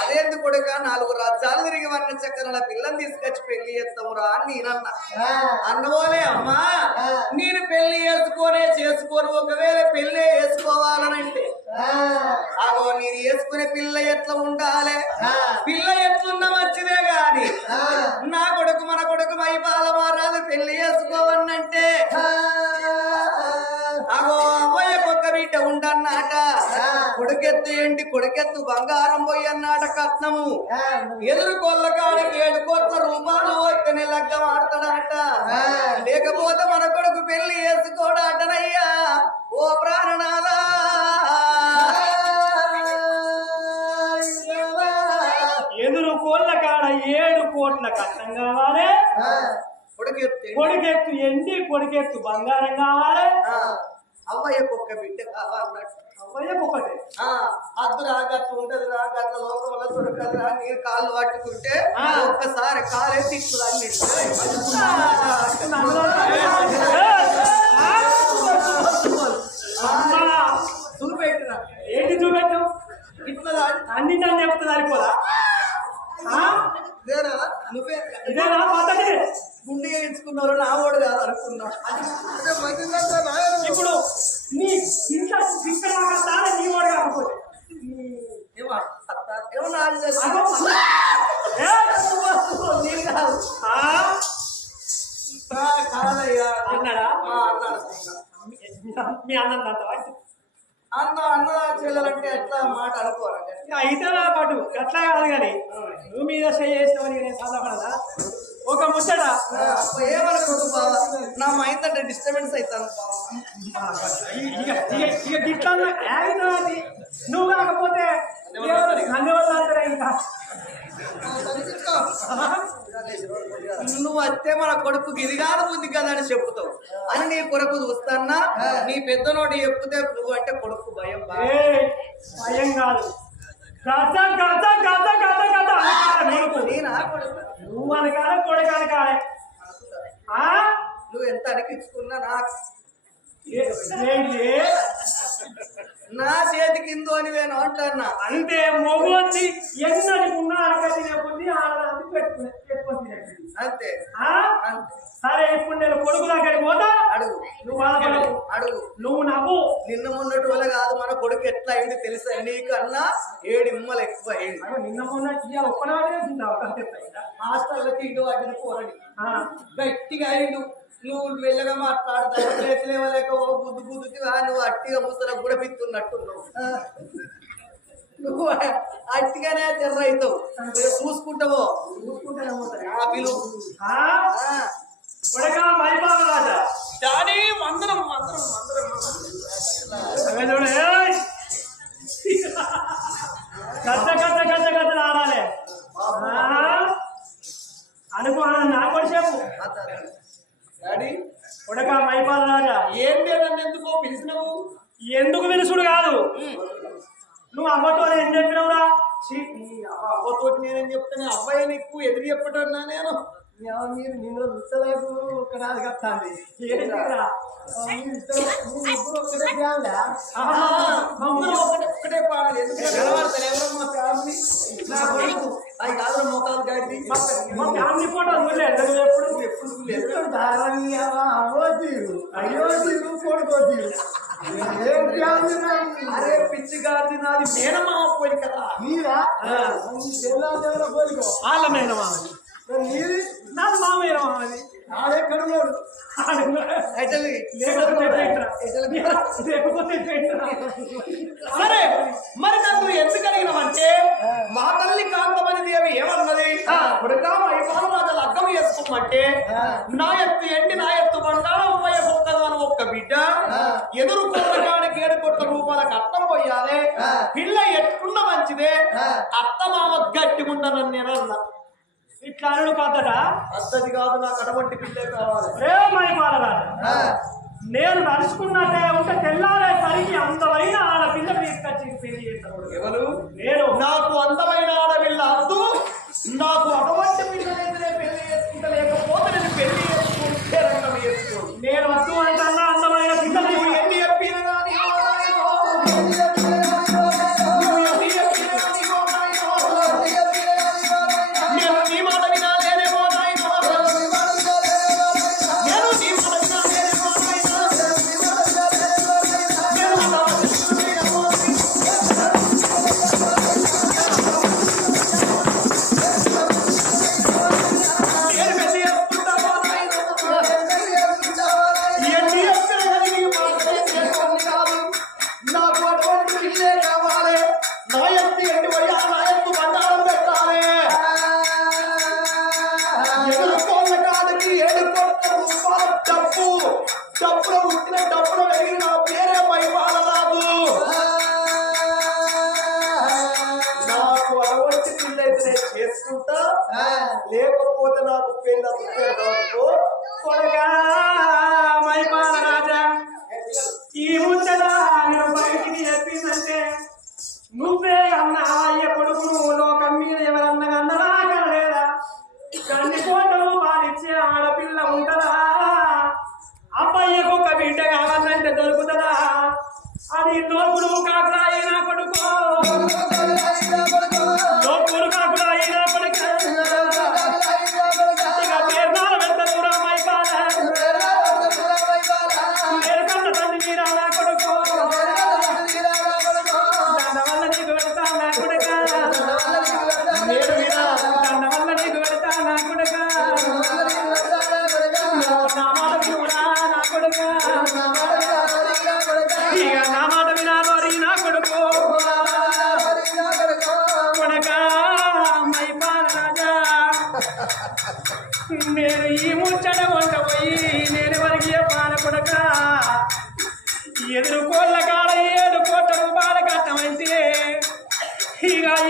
అదేంది కొడుక నాలుగు రాజ్యాలు తిరిగి వర్ణ చక్రాల పిల్లని తీసుకొచ్చి పెళ్ళి చేస్తామురా అని నేనన్నా. అన్నవోలే అమ్మా నేను పెళ్ళి చేసుకోనే చేసుకోను ఒకవేళ పెళ్ళి వేసుకోవాలనంటే అగో నేను వేసుకునే పిల్ల ఎట్లా ఉండాలి? పిల్ల ఎట్లున్న మంచిదే గాని. నా కొడుకు మన కొడుకు మైపాల మారాదు పెళ్ళి చేసుకోవన్నంటే. కొడుకెత్తు ఏంటి కొడుకెత్తు బంగారం పోయి అన్నాట కట్నము. ఎదురు కొల్ల కాడకి ఏడు కోట్ల రూపాయలు వస్తేనే లగ్గం ఆడతాడట. లేకపోతే మన కొడుకు పెళ్ళి చేసుకోడాటనయ్యా ఓ ప్రాణనాథా. ఎదురు కోళ్ళ కాడ ఏడు కోట్ల కట్నం కావాలి. కొడుకెత్తే కొడుకెత్తు ఎండి కొడుకెత్తు బంగారం కావాలి. అవ్వయ్య ఒక్క బిడ్డ కావాలన్నట్టు అవ్వయ్య ఒకటే అద్దు రాగట్టు ఉంటది రాగట్ల లోకంలో దొరకదురా నీ కాళ్ళు పట్టుకుంటే. ఒక్కసారి కాలే అమ్మా, చూపెట్టిన ఏంటి చూపెట్టు ఇట్లా అన్ని నన్ను చెప్తుంది సరిపోదా? ఇదేనా? పద్ధతి గుండె వేయించుకున్నారు నా ఓడు కాదు అనుకున్నా. ఇప్పుడు నీ ఇంట్లో ఇక్కడ తానే నీ వాడు కాకపోతే. అన్నాడా? మీ అన్నం అంటావా అన్న అన్న చెల్లెలంటే ఎట్లా మాట అనుకోరా? అయితే నా పాటు అట్లా కాదు కానీ నువ్వు మీద చేసినావని నేను చదవకూడదా ఒక ముచ్చట. ఏమనుకోదు బావ? నా మైండ్ అంటే డిస్టర్బెన్స్ అవుతాను అది నువ్వు కాకపోతే నన్ను వల్ల అంటారా ఇంకా? నువ్వు వస్తే మన కొడుకు గిరిగాను ఉంది కదా అని చెప్పుతావు అని నీ కొడుకు చూస్తానా నీ పెద్ద నోటి చెప్తే నువ్వు అంటే కొడుకు భయం భయం కాదు. నువ్వు అనకాల కొడుకు అనకాలే ఆ? నువ్వు ఎంత అడిగించుకున్నా నా నా చేతి కిందో అని నేను అంటున్నా. అంటే మొగు వచ్చి ఎన్నది ఉన్నా అడగ తినకుంది ఆడదాన్ని పెట్టుకుని. పెట్టుకొని తినేది. అంతే? సరే ఇప్పుడు నేను కొడుకు దగ్గరికి పోతా. అడుగు. నువ్వు బాధపడకు అడుగు. నువ్వు నవ్వు. నిన్న మొన్నటి వల్ల కాదు మన కొడుకు ఎట్లా అయింది తెలుసా? నీకన్నా ఏడు ఇమ్మలు ఎక్కువ అయింది. నిన్న మొన్న ఒక్కనాడే హాస్టల్లోకి ఇల్లు వాటిని పోరడి గట్టిగా అయిండు. నువ్వు వెళ్ళగా మాట్లాడతావు లేక ఓ బుద్ధి బుద్ధికి నువ్వు అట్టిగా ముసలకు కూడా పిత్తున్నట్టున్నావు. నువ్వు అట్టిగానే తెర్ర అవుతావు. చూసుకుంటావో? పిలువు. రాజా. డాడీ మందరం మందరం మీరు నిన్ను రుచ్చలేదు ఇక్కడ కట్టాలి ఒకటే పాడాలి ఎవరో మా ఫ్యామిలీ నా కొడుకు అది కాదు మొక్కలు గాడి మా ఫ్యామిలీ ఫోటో చూడలేదు నువ్వు ఎప్పుడు ఎప్పుడు లేదు అరే పిచ్చి గాడి నాది మేనమామ పోయి కదా. వాళ్ళ మీద నాది మామయ్య? లేకపోతే ఎట్లా? సరే మరి నన్ను ఎందుకు అడిగినామంటే మా తల్లి కాంతమని దేవి ఏమన్నది కొడుకా మా ఇవాళ అర్థం చేసుకోమంటే నా ఎత్తు ఎండి నా ఎత్తు బండాల ఉమ్మయ్య ఒక్కదాని ఒక్క బిడ్డ ఎదురు కోరగానికి ఏడు కోట్ల రూపాయల కట్టం పోయాలి పిల్ల ఎట్టుకున్న మంచిదే అత్త మామ గట్టిగుంటానని నేను అన్నా. ఇట్లా అనుడు కాదట అద్దది కాదు నాకు అటువంటి పిల్లే కావాలి. ప్రేమై నేను నడుచుకున్నట్టే ఉంటే తెల్లారేసరికి అందమైన ఆడపిల్ల తీసుకొచ్చి పెళ్ళి చేస్తాడు ఎవరు? నేను. నాకు అందమైన ఆడపిల్ల అద్దు నాకు అటువంటి పిల్లలైతే పెళ్ళి చేసుకుంటా లేకపోతే నేను పెళ్ళి చేసుకుంటే రంగం చేసుకోను నేను వద్దు అందమైన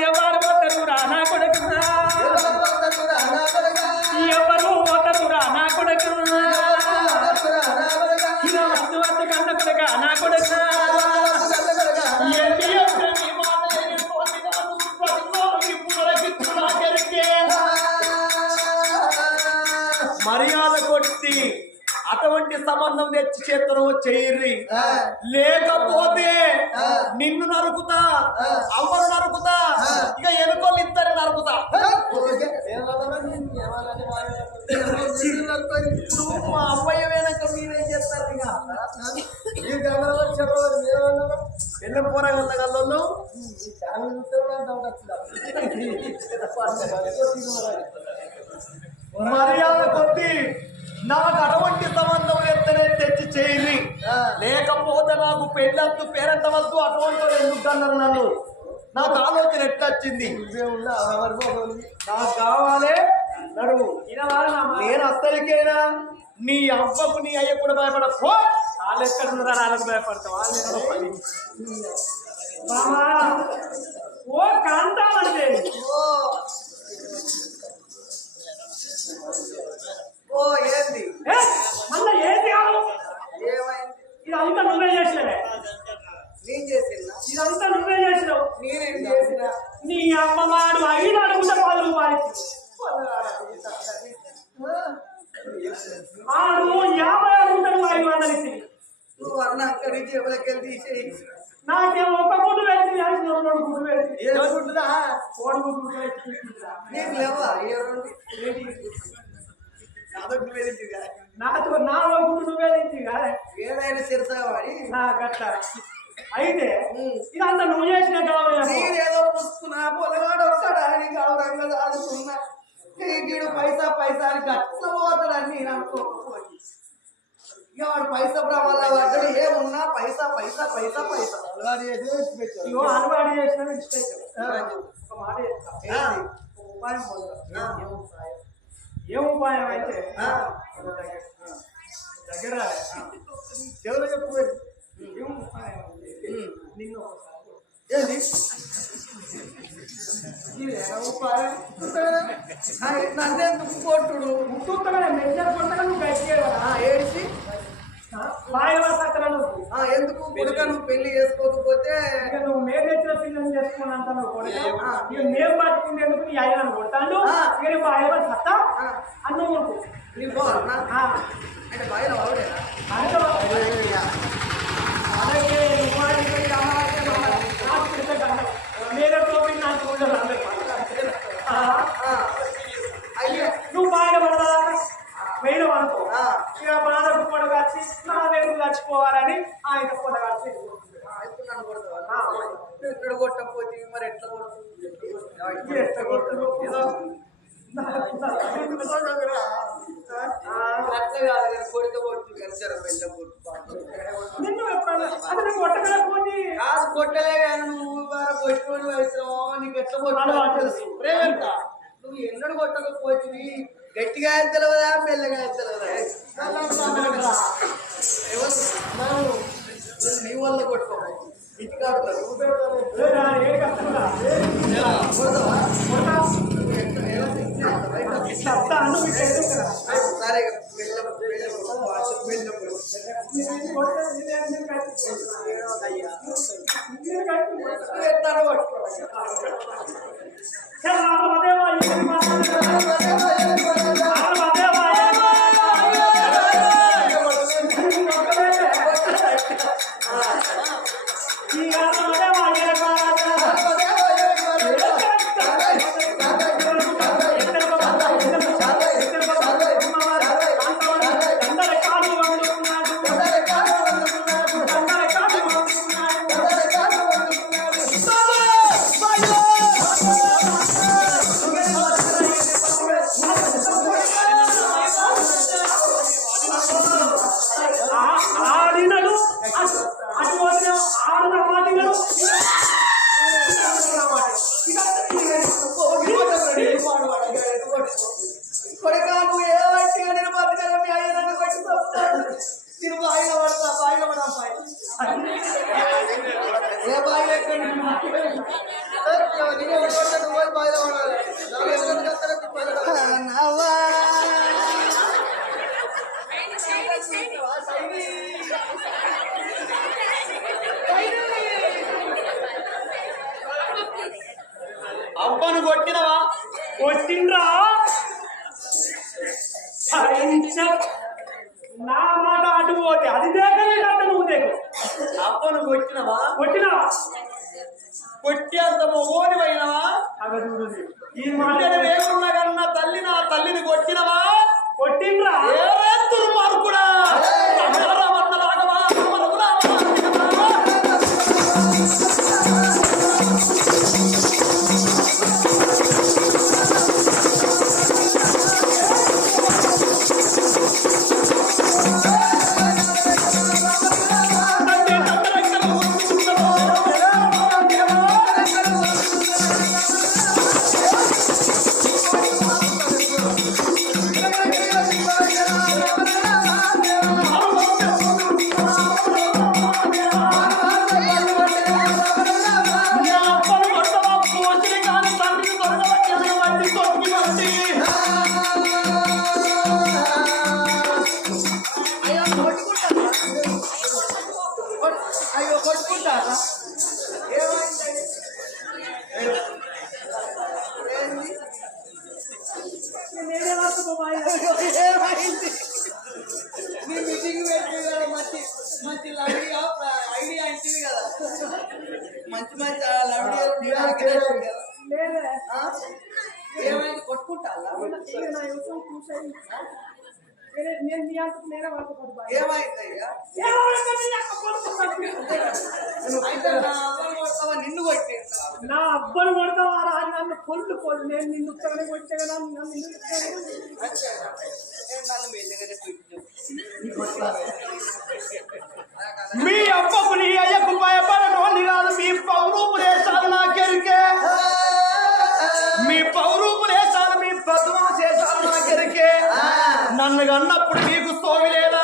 ఎవరు కొట్టరు రా నా కొడుక ఎవరు కొట్టరు రా నా కొడుక వద్దు వద్దు కన్న కొడుక నా కొడుక. మర్యాద కొట్టి అటువంటి సంబంధం తెచ్చి చేతను చెయ్యి లేకపోతే ఇప్పుడు మా వెనక మీరేం చేస్తారు? ఇక గల్లో మర్యాద కొద్ది నాకు అటువంటి సంబంధం ఎత్తనే తెచ్చి చేయి లేకపోతే నాకు పెళ్ళొద్దు పేరెంటవద్దు అటువంటి ఎందుకు అన్నారు నన్ను? నాకు ఆలోచన ఎట్లా వచ్చింది? నాకు కావాలి నడువు. నేను అస్తరికైనా నీ అవ్వకు నీ అయ్య కూడా భయపడ పో వాళ్ళు ఎక్కడ ఉన్నారో వాళ్ళకి భయపడతాం వాళ్ళు ఎక్కడో పని. మామా ఓ కాంతామంటే ఓ ఓ ఏంది ఏ, మళ్ళా ఏంటి కాదు ఏమైంది ఇదంతా నువ్వే చేసినవే నేను చేసిన ఇదంతా నువ్వే చేసినావు నేనేం చేసిన నీ అమ్మ మాడు ఐదు అడుగుతా పది రూపాయలకి ఆడు యాభై అడుగుతాడు ఐదు వందలకి నువ్వు అన్న అక్కడి జేబులకెళ్ళి తీసేయి నాకేమో ఒక గుడ్డు పెట్టి వేసిన రెండు గుడ్డు పెట్టి ఏ గుడ్డుదా కోడి గుడ్డు పెట్టి నీకు లేవా ఏ రెండు ఏంటి అదొకటి వేరేది నాకు నా గుడ్డు నువ్వే తెచ్చి కాదే ఏదైనా సిరసావాడి నా గట్ట అయితే ఇదంతా నువ్వు చేసిన నేనేదో పుస్తున్నా పొలగాడు వస్తాడా అని గౌరవంగా చదువుతున్నా వీడు పైసా పైసా అని గట్ల పోతాడని నేను అనుకోకపోయి వాడు పైసా వల్ల పడ్డాడు ఏమున్నా పైసా పైసా పైసా పైసా. అలవాటు చేసిన మిస్టేక్ ఒక మాట చెప్తా. ఏంది? ఒక ఉపాయం. ఏం ఉపాయం అయితే? దగ్గర ఆ. దగ్గర ఎవరో చెప్పు ఏం ఉపాయం. నిన్ను ఏంది? ఉపాయం? ఆ, నన్నెందుకు కొట్టుడు? ముట్టుతగానే మెజర్ కొట్టగా నువ్వు గట్టిగా ఏడ్చి బాయిల సక్కన నువ్వు ఆ, ఎందుకు కొడుక నువ్వు పెళ్ళి చేసుకోకపోతే? నువ్వు మేము తెచ్చిన పిల్లల్ని చేసుకుని అంత నువ్వు కొడతా ఇక మేము పట్టుకునేందుకు నీ అయ్యను కొడతాను ఆ. ఇక నీ బాయిల సత్తా. అన్ను కొడుకు బాగున్నా. అంటే బాగా అలాగే ఉపాధి పోయి అమ్మాయి నాకు పెద్ద గండం. నేనే తోపి నాకు ఉండదు అందరు ఆ. ఆ, అయ్యే నువ్వు బాగా పడదాకా వెయ్యి అనుకో ఆ. ఇక బాధకు పొడగా వచ్చి నా వెలుగు చచ్చిపోవాలని ఆయన పొడగా ఇక్కడ కొట్టకపోతే మరి ఎట్లా కొడుతుంది ఇది ఎట్లా కొడుతుంది కొట్టకపోతే కాదు కొట్టలే కానీ నువ్వు కొట్టుకొని నీకు ఎట్లా కొట్టాలో తెలుసు నువ్వు ఎన్నడు కొట్టకపోతుంది గట్టిగా తెలవదా? మెల్లగా తెలవదా? ఎవరు? నీ వల్ల కొట్టుకో ఇంటికాడు నా నిన్ను కొట్టి నా అబ్బను కొడతావా రా నన్ను పొల్లు పొల్లు నేను నిన్ను ఉత్తగానే కొట్టే కదా నన్ను నిన్ను నన్ను మీ మీ అబ్బకు నీ అయ్యకు భయపడటోని కాదు మీ పౌరూపు దేశాలు నాకెరికే. నన్ను కన్నప్పుడు మీకు సోవి లేదా?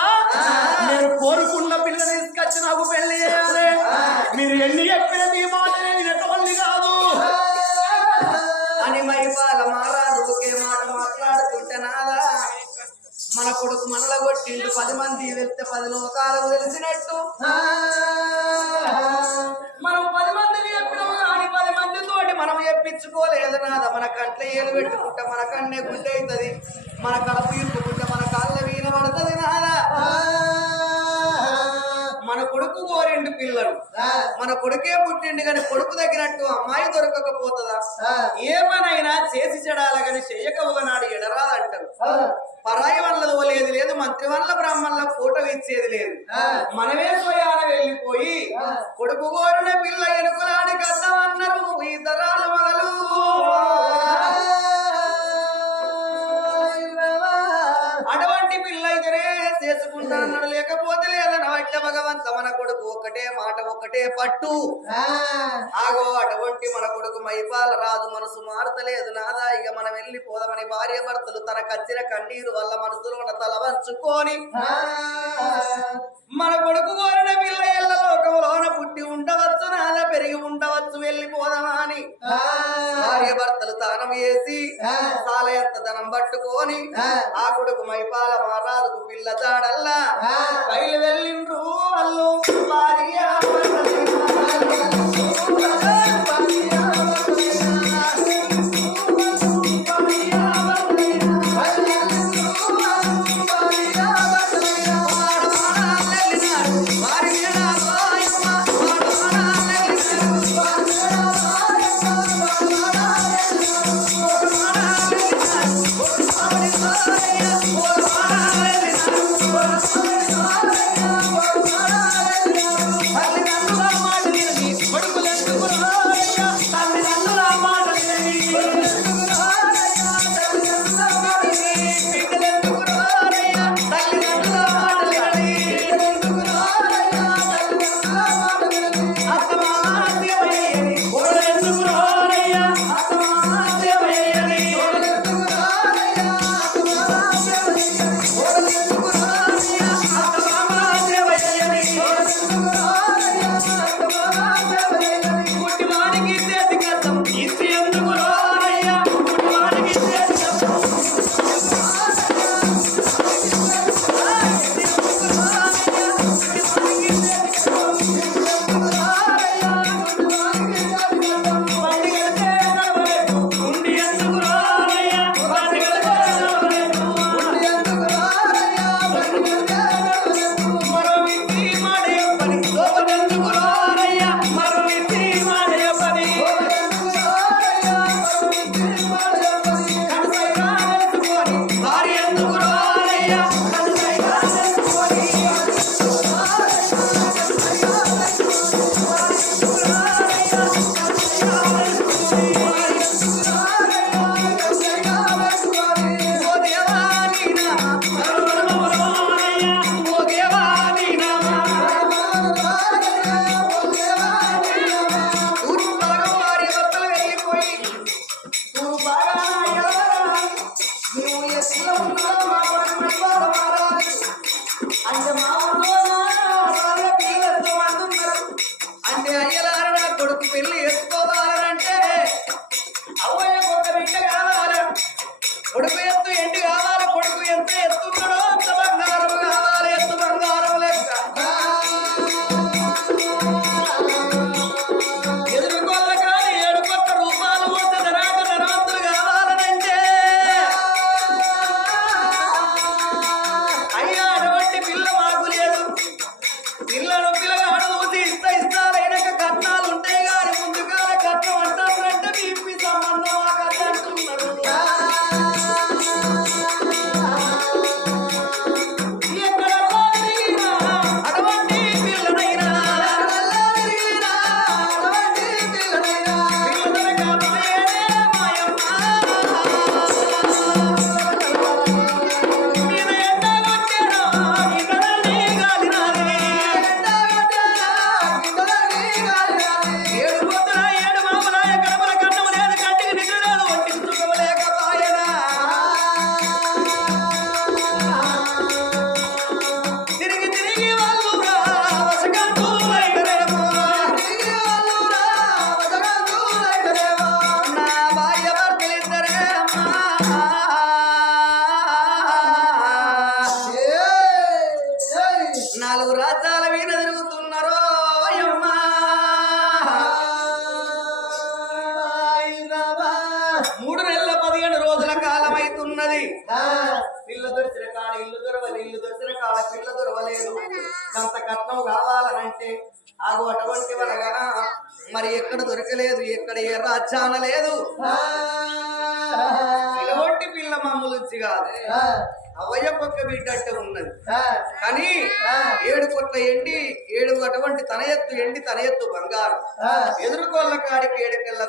నేను కోరుకున్న పిల్లని తీసుకొచ్చి నాకు పెళ్ళి చేయాలి. మీరు ఎన్ని చెప్పిన మీ మాట నేను కాదు. అని మైపాల మారాదు ఒకే మాట మాట్లాడుకుంటే నాదా మన కొడుకు మనల కొట్టిండు. పది మంది వెళ్తే పది లోకాలకు తెలిసినట్టు. మనం పది మందిని చెప్పినాము కానీ పది మంది తోటి మనం చెప్పించుకోలేదు నాదా? మన కంట్ల ఏలు పెట్టుకుంటే మన కన్నే గుడ్డ అవుతుంది. మన కడుపు ఇరుకుంటే కాళ్ళ వీణ పడుతుంది నాదా మన కొడుకు కోరిండు పిల్లలు. మన కొడుకే పుట్టిండు కానీ కొడుకు తగినట్టు అమ్మాయి దొరకకపోతుందా? ఏమనైనా చేసి చెడాల కానీ చెయ్యక ఒకనాడు ఎడరాదంటారు. పరాయి వల్ల లేదు లేదు మంత్రి వల్ల బ్రాహ్మణుల ఫోటో ఇచ్చేది లేదు. మనమే స్వయాన వెళ్ళిపోయి కొడుకు కోరిన పిల్ల ఎనుకులాడి కద్దమన్నారు చేసుకుంటానన్నాడు లేకపోతే లేదన్న వట్ట భగవంత మన కొడుకు ఒకటే మాట ఒకటే పట్టు. ఆగో అటువంటి మన కొడుకు మైపాల రాజు మనసు మారతలేదు. నాదా ఇక మనం వెళ్ళిపోదామని భార్య భర్తలు తన కచ్చిన కన్నీరు వల్ల మనసులో ఉన్న తల వంచుకొని మన కొడుకు కోరిన పిల్ల లోకంలోన పుట్టి ఉండవచ్చు నాదా పెరిగి ఉండవచ్చు వెళ్ళిపోదామా అని. భార్య భర్తలు తానం వేసి సాల ఎంత ధనం పట్టుకొని ఆ. కొడుకు మైపాల మహారాజుకు పిల్ల జాడల్లా బయలు వెళ్ళిండ్రు వాళ్ళు భార్య భర్తలు. భార్య నాలుగు రాజ్యాల మీద తిరుగుతున్నారో మూడు నెలల పదిహేను రోజుల కాలం అవుతున్నది ఇల్లు దొరిచిన కాడ ఇల్లు దొరవలేదు ఇల్లు దొరికిన కాడ పిల్ల దొరవలేదు. అంత కట్నం కావాలనంటే ఆగు అటువంటి వలగా మరి ఎక్కడ దొరకలేదు ఎక్కడ ఏ రాజ్యాన లేదు. ఇలాంటి పిల్ల మమ్మలుంచి కాదు అవయ పక్క బిడ్డంటే ఉన్నది. కానీ ఏడు కొట్ల ఎండి ఏడు అటువంటి తన ఎత్తు ఎండి తన ఎత్తు బంగారం. ఎదురుకోళ్ళ కాడికి ఏడుకెళ్ళ